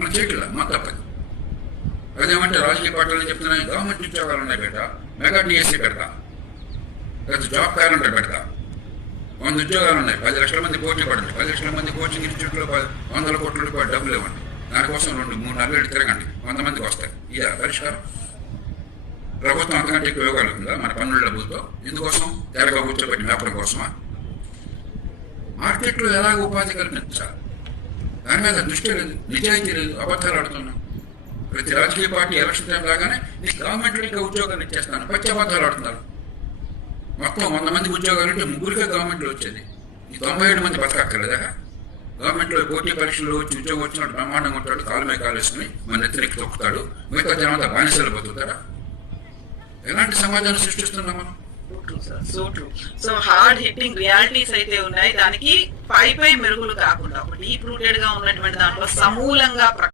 మనం చేయట్లా మా తప్పది. అదేమంటే రాజకీయ పార్టీలు చెప్తున్నాయి గవర్నమెంట్ ఉద్యోగాలు ఉన్నాయి బేట, మెగా డిఎస్సీ పెడతా, లేదా జాబ్ క్యాలెండర్ పెడతా, 100 ఉద్యోగాలు ఉన్నాయి, 10 లక్షల మంది పోటీ పడండి, 10 లక్షల మంది కోచింగ్ ఇన్స్టిట్యూట్లో 100 కోట్ల రూపాయలు డబ్బులు ఇవ్వండి, దానికోసం 2-3 నెలలు తిరగండి, 100 మందికి వస్తాయి. ఇదా పరిష్కారం? ప్రభుత్వం అంతకంటే ఎక్కువ ఇవ్వగలుగుతుందా మన పన్నుల డబ్బులతో? ఇందుకోసం తెరగా కూర్చోబెట్టి వ్యాపారం కోసమా? మార్కెట్లో ఎలాగ ఉపాధి కల్పించాలి, దాని మీద దృష్టి లేదు, నిజాయితీ లేదు, అబద్ధాలు ఆడుతున్నాం. ప్రతి రాజకీయ పార్టీ ఎలక్షన్ టైం లాగానే నీకు గవర్నమెంట్లో ఇంకా ఉద్యోగాలు ఇచ్చేస్తాను, పచ్చి అబద్ధాలు ఆడుతున్నారు. మొత్తం 100 మందికి ఉద్యోగాలు అంటే 3కే గవర్నమెంట్లో వచ్చేది, ఈ 97 మంది బతకక్కర్లేదా? గవర్నమెంట్లో పోటీ పరీక్షలు వచ్చి ఉద్యోగం వచ్చినట్టు బ్రహ్మాండంగా ఉంటాడు, కాలు మీద కాలు వేసుకుని మన నెత్తినెక్కి తొక్కుతాడు, మిగతా జనం బానిసలు బతుకుతారా? ఎలాంటి సమాజాన్ని సృష్టిస్తున్నాం మనం? సో హార్డ్ హిట్టింగ్ రియాలిటీస్ అయితే ఉన్నాయి, దానికి పై మెరుగులు కాకుండా డీప్ రూటెడ్ గా ఉన్నటువంటి దాంట్లో సమూలంగా